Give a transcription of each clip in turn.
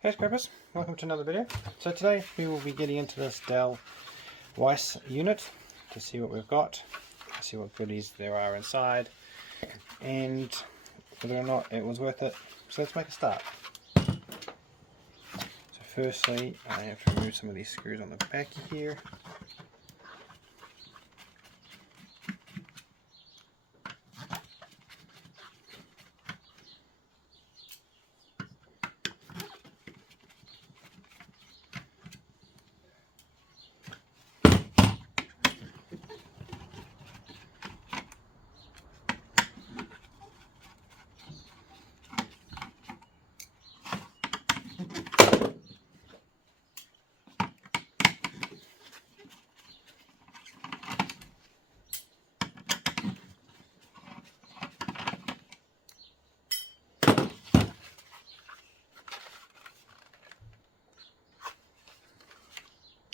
Hey Scrappers, welcome to another video. So today we will be getting into this Dell Wyse unit to see what we've got, see what goodies there are inside, and whether or not it was worth it. So let's make a start. So firstly, I have to remove some of these screws on the back here.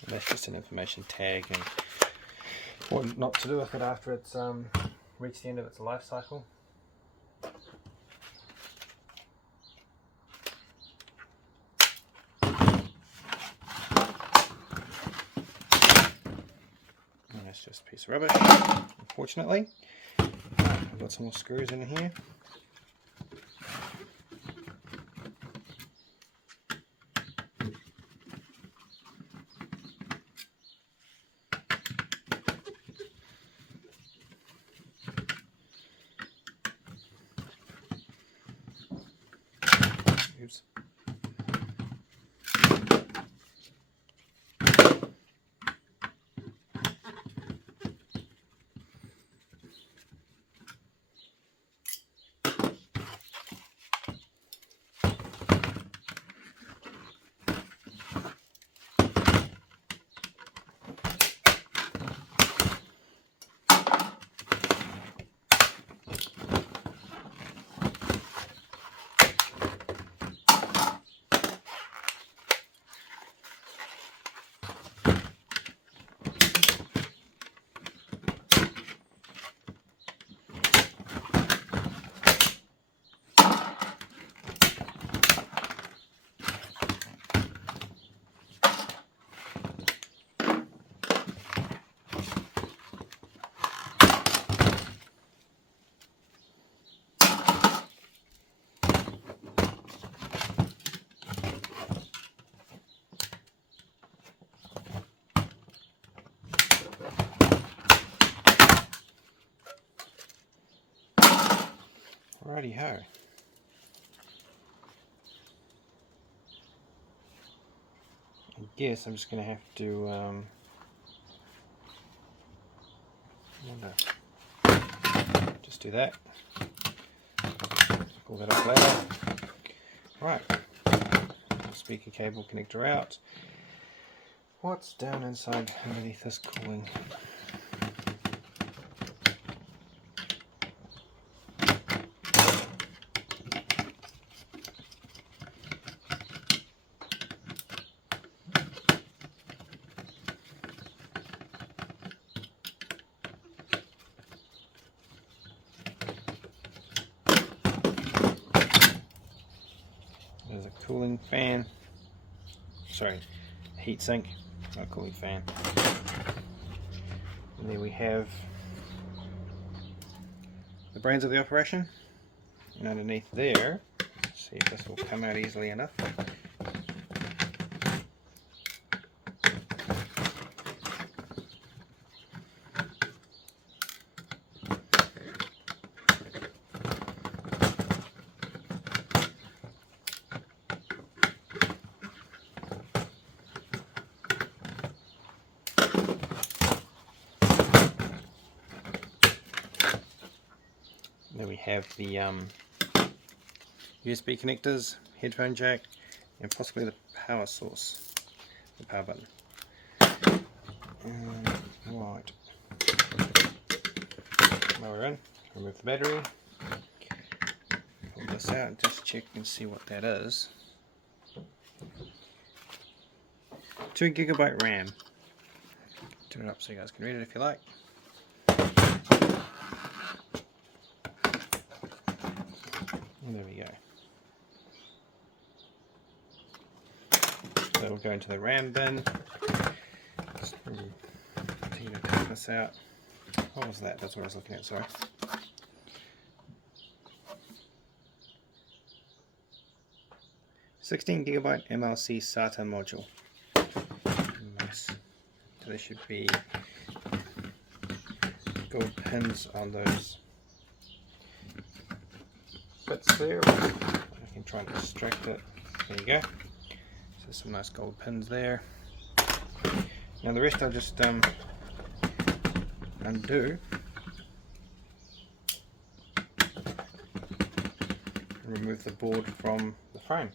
That's just an information tag and what not to do with it after it's reached the end of its life cycle. And that's just a piece of rubbish, unfortunately. I've got some more screws in here. Oops. Righty ho. I guess I'm just going to have to just do that. Pull that off later. Right. Speaker cable connector out. What's down inside underneath this cooling? There's a cooling fan, sorry, heat sink, not cooling fan. And there we have the brains of the operation, and underneath there, let's see if this will come out easily enough. There we have the USB connectors, headphone jack, and possibly the power source, the power button. Right, now we're in, remove the battery, pull this out and just check and see what that is. 2 GB RAM. Turn it up so you guys can read it if you like. And there we go. That'll go into the RAM bin. Just continue to take this out. What was that? That's what I was looking at, sorry. "16GB MLC SATA module." Nice. So there should be gold pins on those bits there. I can try and extract it. There you go. So some nice gold pins there. Now the rest I'll just undo. And remove the board from the frame.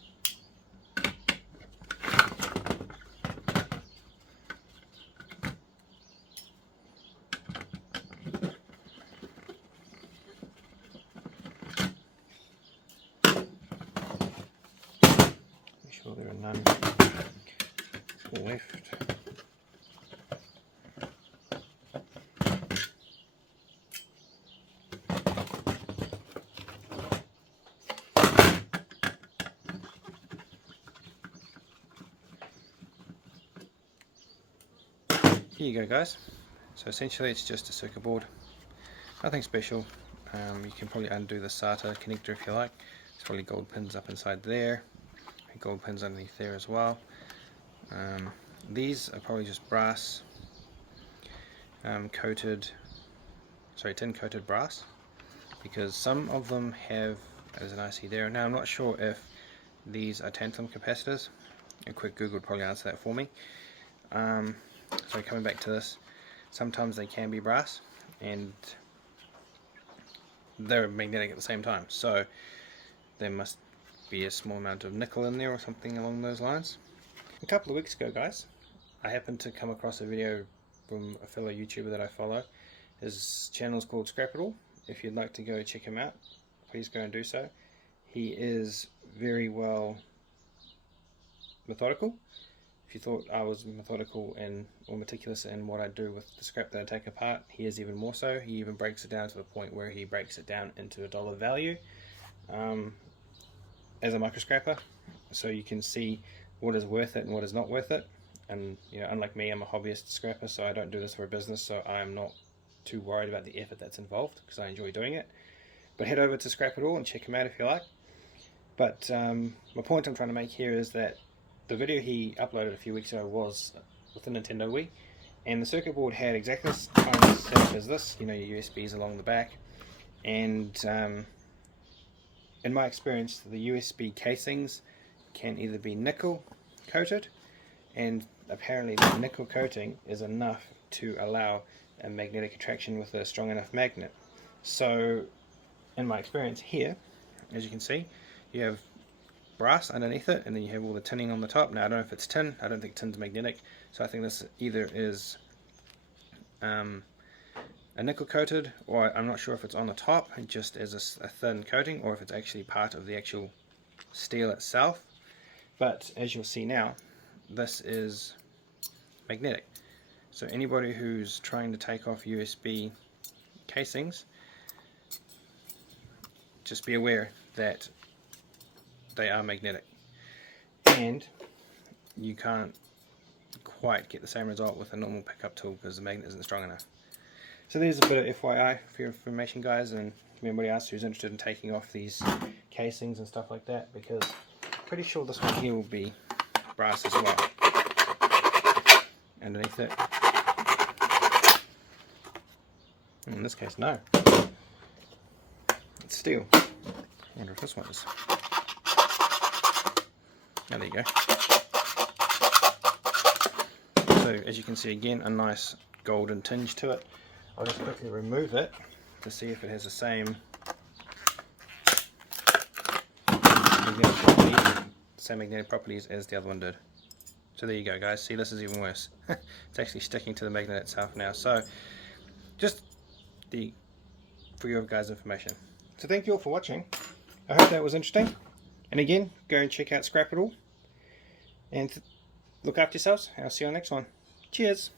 Make sure there are none left. Here you go, guys. So essentially it's just a circuit board, nothing special. You can probably undo the SATA connector if you like. There's probably gold pins up inside there, and gold pins underneath there as well. These are probably just brass tin coated brass, because some of them have, there's an IC there. Now I'm not sure if these are tantalum capacitors. A quick Google would probably answer that for me. So coming back to this, sometimes they can be brass and they're magnetic at the same time, so there must be a small amount of nickel in there or something along those lines. A couple of weeks ago, guys, I happened to come across a video from a fellow YouTuber that I follow. His channel is called Scrapitall. If you'd like to go check him out, please go and do so. He is very well methodical. If you thought I was methodical or meticulous in what I do with the scrap that I take apart, he is even more so. He even breaks it down to the point where he breaks it down into a dollar value as a microscraper, so you can see what is worth it and what is not worth it. And unlike me, I'm a hobbyist scrapper, so I don't do this for a business, so I'm not too worried about the effort that's involved because I enjoy doing it. But head over to Scrapitall and check him out if you like. But my point I'm trying to make here is that the video he uploaded a few weeks ago was with the Nintendo Wii, and the circuit board had exactly the kind of setup as this, your USBs along the back, and in my experience the USB casings can either be nickel coated, and apparently the nickel coating is enough to allow a magnetic attraction with a strong enough magnet. So in my experience here, as you can see, you have brass underneath it, and then you have all the tinning on the top. Now I don't know if it's tin, I don't think tin's magnetic, so I think this either is a nickel coated, or I'm not sure if it's on the top just as a thin coating, or if it's actually part of the actual steel itself. But as you'll see now, this is magnetic. So anybody who's trying to take off USB casings, just be aware that they are magnetic, and you can't quite get the same result with a normal pickup tool because the magnet isn't strong enough. So there's a bit of FYI for your information, guys, and anybody else who's interested in taking off these casings and stuff like that, because I'm pretty sure this one here will be brass as well underneath it. In this case, no, it's steel. I wonder if this one is. Oh, there you go. So as you can see, again, a nice golden tinge to it. I'll just quickly remove it to see if it has the same magnetic properties as the other one did. So there you go, guys. See, this is even worse. It's actually sticking to the magnet itself now. So just for your guys' information. So thank you all for watching. I hope that was interesting. And again, go and check out Scrapitall. And look after yourselves. And I'll see you on the next one. Cheers.